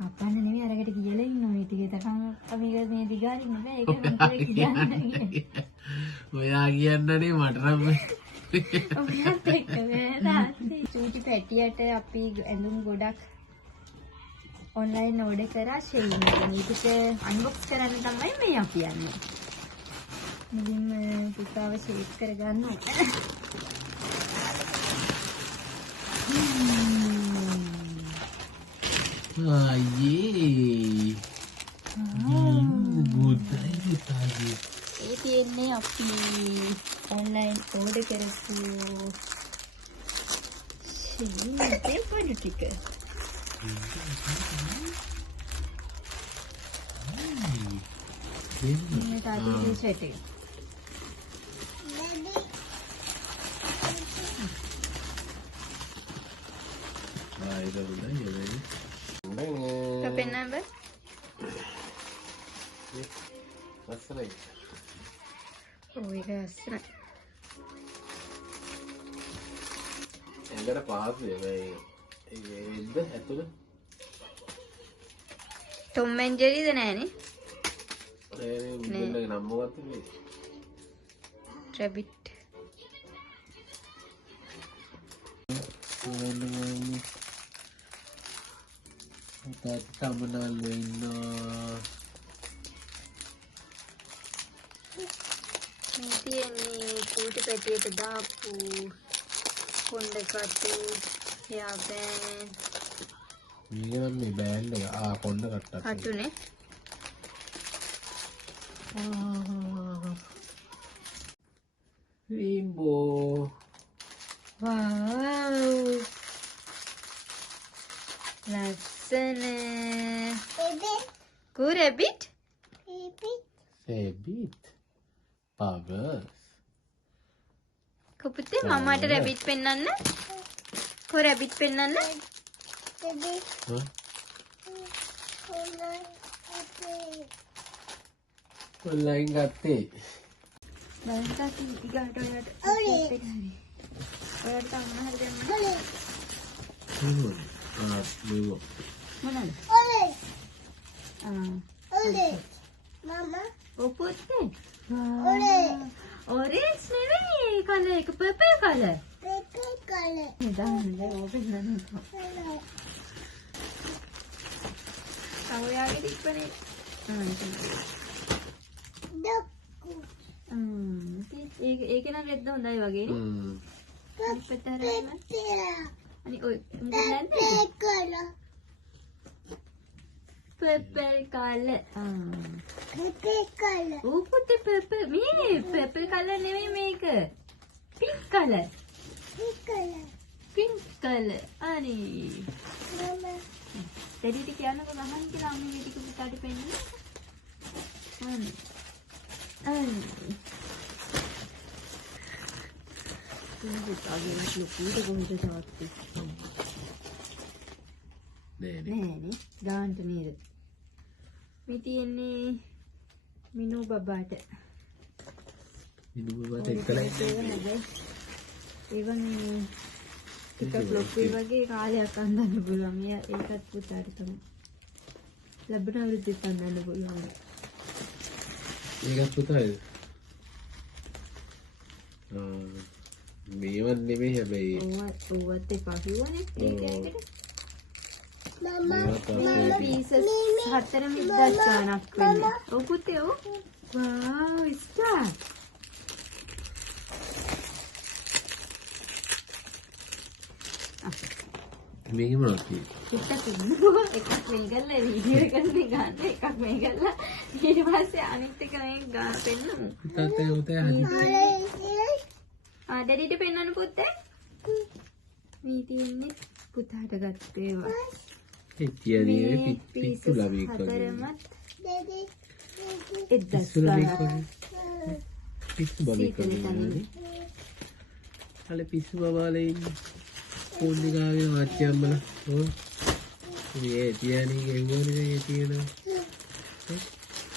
Kapan නෙමෙයි අරකට කියලා ඉන්නවා මේ ටික තකම මේක මේ දිගාරින්න බෑ ඒක මම කියන්නේ. ඔයා කියන්නනේ මට නම් ඔයාත් එක්ක නේද? චූටි පැටියට අපි ඇඳුම් ගොඩක් ඔන්ලයින් ඕඩර් කරා ෂෙයින් එකෙන්. ඒක අන්බොක්ස් කරන්න තමයි මේ අපි යන්නේ. මුලින්ම පුතාව ෂේප් කරගන්න. Aye. Good idea. ඒ තියෙන්නේ අපි ඔන්ලයින් ඕඩර් කරපු ෂෙයින් පොඩි ටික. මේ තාත්තේ ටී-ෂර්ට් එක. Kapan number? That's right. Oh, yes. I'm gonna pass it. Tom and Jerry the nanny? Rabbit. Terminal තියෙන්නේ චූටි පැටියට දාපු කොණ්ඩකටු යාබෑන් මේ බෑන්ඩ් එක කොණ්ඩ කට්ටක් කටුනේ රේන්බෝ wow ලස්සන කෝ රැබිට් පවර්ස් කොපුතේ මමට රැබිට් පෙන්නන්න කෝ රැබිට් පෙන්නන්න ඔන්ලයින් ගත්තේ බලන්න ඊගාට ඔයාලට ඔයාලට අම්මා හරි දෙන්න මොනවද Mama. ඔපොත්තේ orange නෙවෙයි කලර් එක purple කලර් Purple color. දාන්න ඕපන් කරන්න ඔයාගේ ඉක්මනේ ඒක නම් රෙද්ද හොඳයි වගේ නේ පෙතරම අනිත් ඔය Purple color. purple color Purple color. ඕ පුතේ purple මේ purple color නෙවෙයි මේක pink color Pink color. pink color අනේ Mama. දෙඩිට කියන්නකො ගහන්න කියලා අම්මේ මේ ටික පුතාට පෙන්නන්න අනේ පුතාගේ ලොකුට කොහෙද තාත්තේ නෑනේ ගාන්ට නේද මේ තියෙන්නේ මිනු බබාට එක්කලා even ටිකක් ලොකුයි වගේ කාලයක් අඳන්න පුළුවන්. මෙයා ඒකත් පුතාට තමයි. ලැබුණ අවුරුද්දේ අඳන්න පුළුවන්. ඒකත් පුතායි. මේවත් නෙමෙයි හැබැයි. ඕවත් එපා කිව්වනේ ඒකට. Mama. පීසස් හතරම 1000 ගණක් වෙන්නේ. ඔව් පුතේ ඔව්. wow star. මේක මොනවද තියෙන්නේ? එකක් ඉන්නවා එකක් මේ කරලා වීඩියෝ එකනේ ගන්න එකක් මේ කරලා ඊට පස්සේ අනිත් එක මේ ගන්න පෙන්නමු. පුතේ ඩැඩිට පෙන්නන්න පුතේ. මේ තියෙන්නේ පුතාට ගත්ත ඒවා. එච්චියදී පිස්සු ළමෙක් වගේ. Daddy. පිස්සු ළමෙක් වගේ. පිස්සු බබෙක් වගේ. අල පිස්සු බබාලා ඉන්නේ. පොඩි ගාවේ මාච්චියම්මලා. ඔව්. මේ තියන්නේ ගෙවුවනේ ඒ තියෙනවා.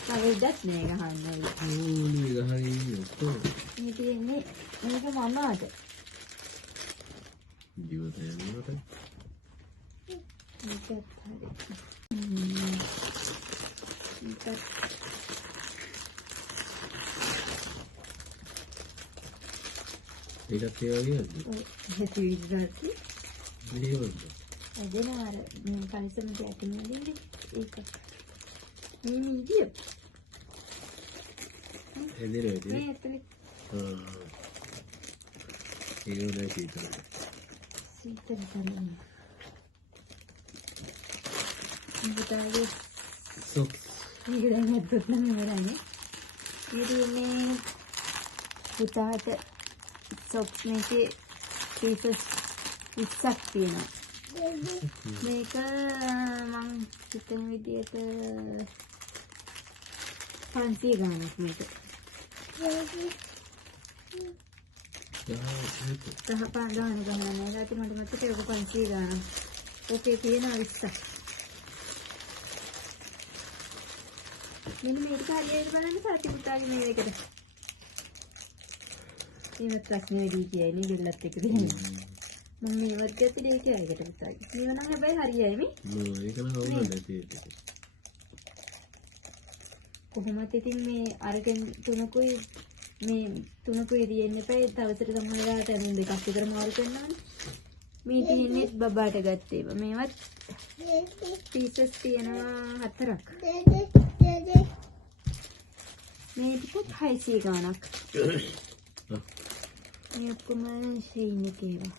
කවදාවත් මේ ගහන්නේ. ඕනේ ගහගෙන ඉන්නේ ඔක්කොම. මේ තියෙන්නේ මේක මමාට. ජීවිතේ නේද? මේකත් හරි. මේකත් ඒකත් ඒ වගේද? හැටි විදිහට මේවද? එදෙනා අර මේ පරිස්සමට ඇතුළේ ඒක. මේ නිදිය. එදිරෙද? මේ ඇතුළේ ඒක උදේ කීතල. සීතල තමයි. මේකටයි සොක්ස්. මේක දැන් හදත් නම් ඉවරනේ. මේ තියෙන්නේ පුතාට සොක්ස් මේකේ පීසස් 20ක් තියෙනවා. මේක මම හිතන විදියට 500 ගාණක් මේක. තහ පාන් ගාන ගන්න නැති මට මතක ඒක 500 ගාණක්. ඕකේ තියෙනවා 20ක්. මෙන්න මේක හරියට බලන්න සාති පුතාගේ මේකට. මේවත් ලක්ෂණ වැඩි කියන්නේ බෙල්ලත් එක්ක දෙන්නේ. මම මේවත් ගත්තේ දෙක එකකට පුතාගේ. මේව නම් හැබැයි හරියයි මේ. ඒක නම් අවුල නැති ඒක. කොහොමද ඉතින් මේ අරගෙන තුනකුයි මේ තුනකුයි දෙන්න එපා. තවසර සම්මලලාට අනින් දෙකක් විතර මාරු කරනවානේ. මේ තියෙන්නේ බබාට ගත්තේ ඒවා. මේවත් පීසස් තියෙනවා 4ක්. මේ ටිකත් 600 ගාණක්. මේ ඔක්කොම ෂෙයින් එකේ ඒවා.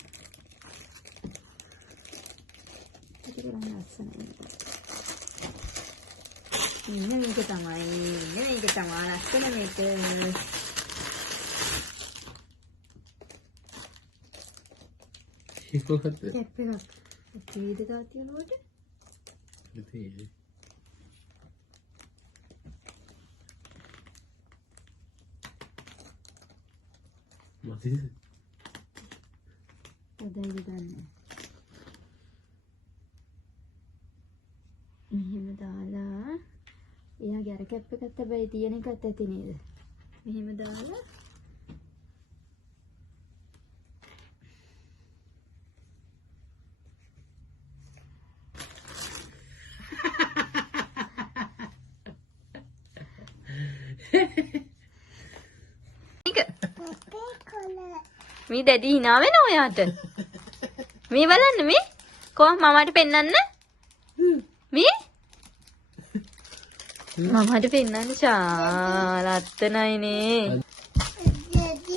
ඒක නම් ලස්සනයි. මේක තමයි ලස්සන මේක. ඒක කොහොමද? කැප් එකක්. කීයද තාත්තියලුවට? ඉතින් මතකද? පොඩයි ගන්න. මෙහෙම දාලා එයාගේ අර කැප් එකත් හැබැයි තියෙන එකත් ඇති නේද? මෙහෙම දාලා මේ දැඩි hina වෙනවා ඔයාට. මේ බලන්න මේ කොහොම මමට පෙන්නන්න. මේ මමට පෙන්නන්න ලස්සනයිනේ. Daddy.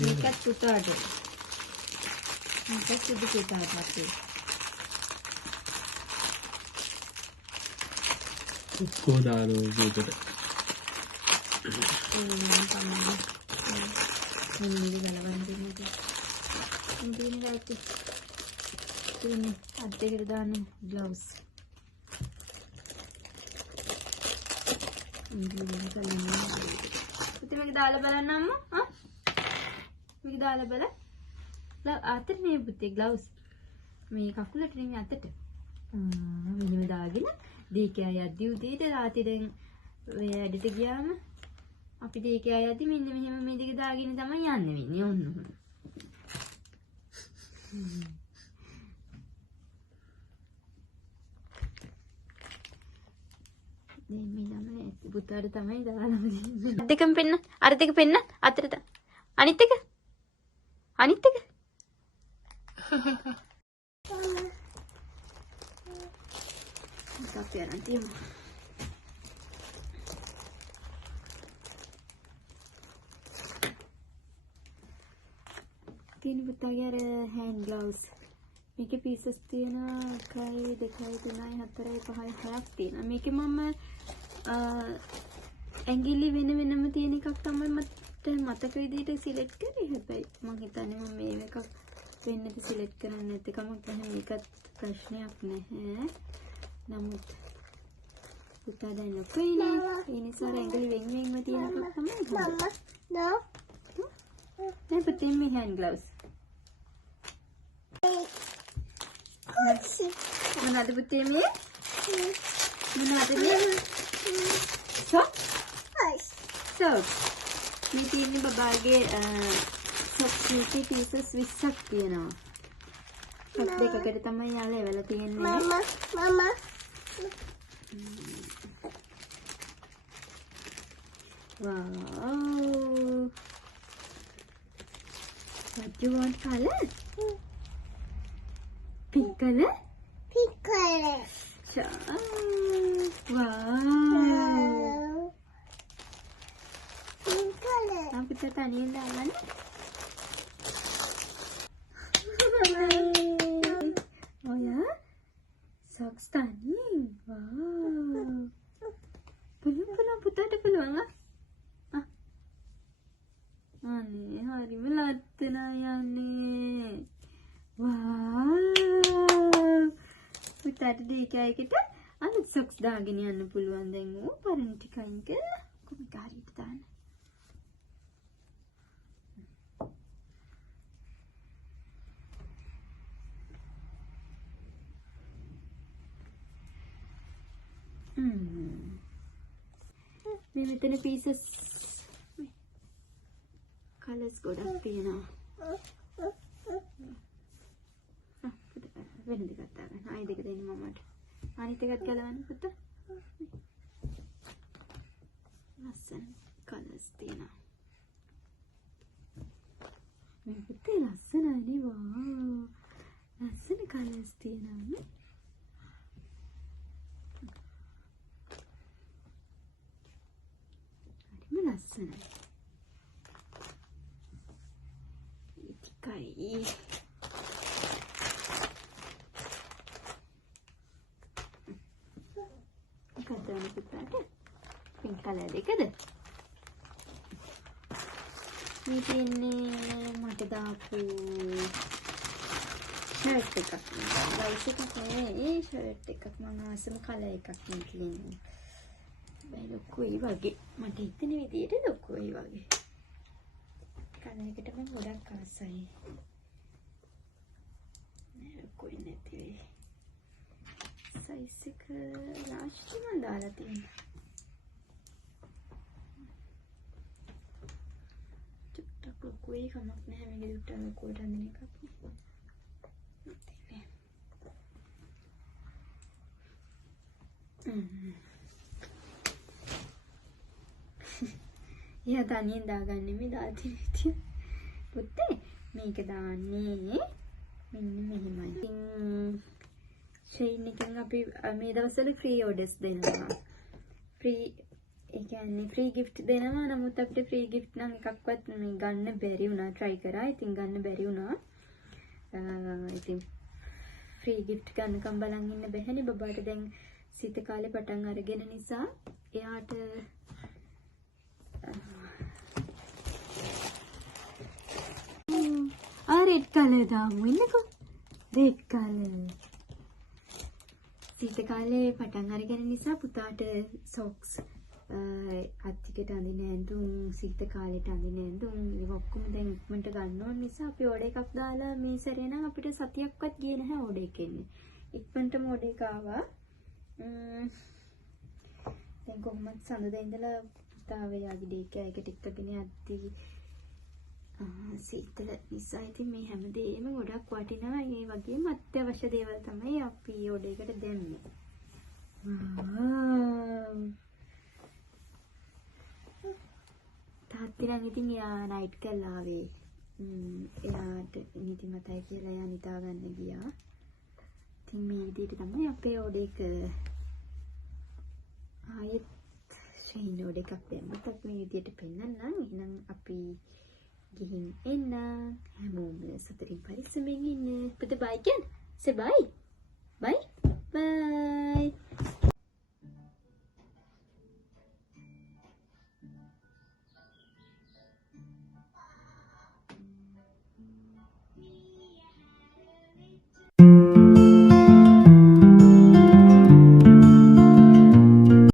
මේකත් පුතාට. මේකත් සුදු පුතාට මතේ. කොහදාරෝ උඩට. ini galawan ini lagi ini ada kerjaan blouse ini itu mereka dah lebaran nama ah mereka dah lebaran lah atur ni putih blouse mereka kulit ni atur ini dah lagi na dia kayak diuti itu hati dengan ada tergiam අපි දෙක ආයදී මෙන්න මෙහෙම මේ දෙක දාගෙන තමයි යන්නේ වෙන්නේ ඔන්න. මේ නමනේ පුතාට තමයි දාලා දෙන්නේ. දෙකම පෙන්න. අර දෙක පෙන්න. අතරට. අනිත් එක. අනිත් එක. Tapi nanti තියෙන පුතාගේ අර hand gloves. මේකේ pieces තියෙනවා 1 2 3 4 5 6ක් තියෙනවා. මේකේ මම ඇඟිලි වෙන වෙනම තියෙන එකක් තමයි මට මතක විදිහට සිලෙක්ට් කරේ. හැබැයි මම හිතන්නේ මම මේ එකක් වෙන්නද සිලෙක්ට් කරන්න නැති කමක් නැහැ. මේකත් ප්‍රශ්නයක් නැහැ. නමුත් පුතා දැන් ලොකුයිනේ. ඒ නිසා ඇඟිලි වෙන් වෙන්ම තියෙන එකක් තමයි. Mama, no. දැන් පුතේ මේ hand gloves. මොනවද පුතේ මේ? මොනවද මේ? socks? socks. මේ තියෙන්නේ බබාගේ socks එකේ pieces 20ක් තියෙනවා. socks දෙකකට තමයි යාලා එවලා තියෙන්නේ. Mama. Wow. What do you want color? Pink color? Pink color. Wow. Pink color. Kita taniin dalan. Oh ya? Socks taniin. Wow. Belum putar ada peluang lah. අනේ හරිම ලස්සනයි යන්නේ. වාව්. පුතාට දීකයකට අනිත් සොක්ස් දාගෙන යන්න පුළුවන් දැන් ඌ පරණ ටික අයින් කරලා කොහොමද හරියට දාන්න. මේ මෙතන pieces colours ගොඩක් තියෙනවා. වෙන දෙකක් දාගන්න. ආයි දෙක දෙන්න මමට. අනිත් එකත් ගලවන්න පුතා. ලස්සන colours තියෙනවා. මේ පුතේ ලස්සනයි වා. ලස්සන colours තියෙනවා නේ. හරිම ලස්සනයි. Kai. Kadang kita ada pink color dekada. Ini mata dapu shirt එකක්. වයිස් එකක් නෙවෙයි shirt එකක් මම අසම color එකක් නෙන්නේ. බයි ලොකුයි වගේ. මට හිතෙන විදිහට ලොකුයි වගේ. කලයකට මම ගොඩක් ආසයි. නෑ කොයි නැති වෙයි. සයිස් එක ලාස්ට් මම දාලා තියෙනවා. චුට්ටක් ලොකුයි කමක් නැහැ මේක දුට්ට ලොකුවට අඳින එකක් නේ. එයා තනියෙන් දාගන්නේ මේ දාති විදිය. පුතේ මේක දාන්නේ මෙන්න මෙහෙමයි. ඉතින් chain එකෙන් අපි මේ දවස්වල free orders දෙනවා. free ඒ කියන්නේ free gift දෙනවා. නමුත් අපිට free gift නම් එකක්වත් මේ ගන්න බැරි වුණා. try කරා. ඉතින් ගන්න බැරි වුණා. ඉතින් free gift ගන්නකම් බලන් ඉන්න බැහැනේ බබාට දැන් සීත කාලේ පටන් අරගෙන නිසා එයාට red color දාමු ඉන්නකෝ. red color. සීත කාලේ පටන් අරගෙන නිසා පුතාට socks අත්තිකට අඳින ඇඳුම් සීත කාලේට අඳින ඇඳුම් ඒක ඔක්කොම දැන් ඉක්මනට ගන්න ඕන නිසා අපි ඕඩර් එකක් දාලා මේ සැරේ නම් අපිට සතියක්වත් ගියේ නැහැ ඕඩර් එක එන්නේ. ඉක්මනටම ඕඩර් එක ආවා. දැන් කොහොමද සඳුදා ඉඳලා පුතාගේ යාගේ ඩේ එකට එක්කගෙන යද්දී සීතල නිසා ඉතින් මේ හැමදේම ගොඩක් වටිනවා. ඒ වගේම අත්‍යවශ්‍ය දේවල් තමයි අපි ඕඩර් එකට දැම්මේ. තාත්ති නම් ඉතින් එයා නයිට් කරලා ආවේ. එයාට නිදි මතයි කියලා එයා නිදා ගන්න ගියා. ඉතින් මේ විදිහට තමයි අපේ ඕඩර් එක ආයෙත් ෂෙයින් ඕඩර් එකක් දැම්මත් අපි මේ විදිහට පෙන්නන්නම්. එහෙනම් අපි ගිහින් එන්න. හැමෝම සතුටින් පරිස්සමෙන් ඉන්න. පුතේ බයි කියන්න. say bye. bye.